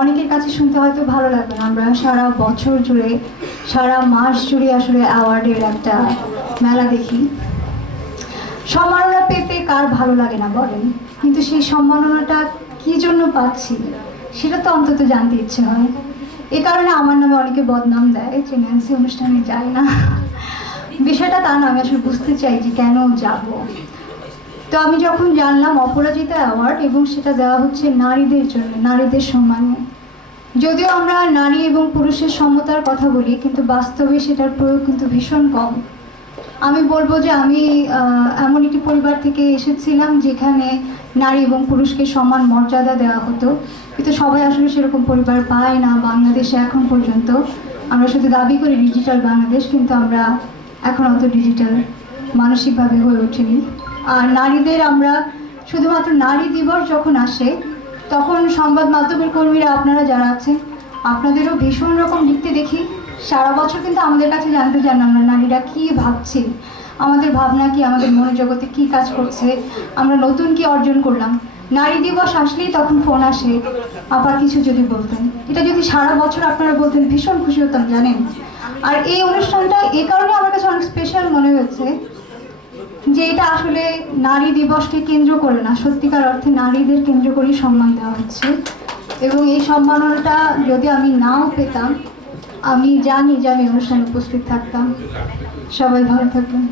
অনেকের কাছে শুনতে হয়তো ভালো লাগবে না, আমরা সারা বছর জুড়ে সারা মাস জুড়ে আসলে অ্যাওয়ার্ডের একটা মেলা দেখি। সম্মাননা পেতে কার ভালো লাগে না বলেন, কিন্তু সেই সম্মাননাটা কী জন্য পাচ্ছি সেটা তো অন্তত জানতে ইচ্ছে হয়। এ কারণে আমার নামে অনেকে বদনাম দেয় যে ন্যান্সি অনুষ্ঠানে যায় না। বিষয়টা তা না, আমি আসলে বুঝতে চাই যে কেন যাব। তো আমি যখন জানলাম অপরাজিতা অ্যাওয়ার্ড এবং সেটা দেওয়া হচ্ছে নারীদের জন্য, নারীদের সম্মানে, যদিও আমরা নারী এবং পুরুষের সমতার কথা বলি, কিন্তু বাস্তবে সেটার প্রয়োগ কিন্তু ভীষণ কম। আমি বলবো যে আমি এমন একটি পরিবার থেকে এসেছিলাম যেখানে নারী এবং পুরুষকে সমান মর্যাদা দেওয়া হতো, কিন্তু সবাই আসলে সেরকম পরিবার পায় না বাংলাদেশে এখন পর্যন্ত। আমরা শুধু দাবি করি ডিজিটাল বাংলাদেশ, কিন্তু আমরা এখন অত ডিজিটাল মানসিকভাবে হয়ে ওঠেনি। আর নারীদের আমরা শুধুমাত্র নারী দিবস যখন আসে তখন সংবাদ মাধ্যমের কর্মীরা আপনারা যারা আছেন আপনাদেরও ভীষণ রকম লিখতে দেখি। সারা বছর কিন্তু আমাদের কাছে জানতে চান আমরা নারীরা কী ভাবছি, আমাদের ভাবনা কি, আমাদের মনোজগতে কী কাজ করছে, আমরা নতুন কি অর্জন করলাম। নারী দিবস আসলেই তখন ফোন আসে, আবার কিছু যদি বলতেন, এটা যদি সারা বছর আপনারা বলতেন ভীষণ খুশি হতাম জানেন। আর এই অনুষ্ঠানটা এই কারণে আমার কাছে অনেক স্পেশাল মনে হয়েছে যে এটা আসলে নারী দিবসকে কেন্দ্র করে না, সত্যিকার অর্থে নারীদের কেন্দ্র করেই সম্মান দেওয়া হচ্ছে। এবং এই সম্মাননাটা যদি আমি নাও পেতাম, আমি জানি যে আমি অনুষ্ঠানে উপস্থিত থাকতাম। সবাই ভালো থাকবেন।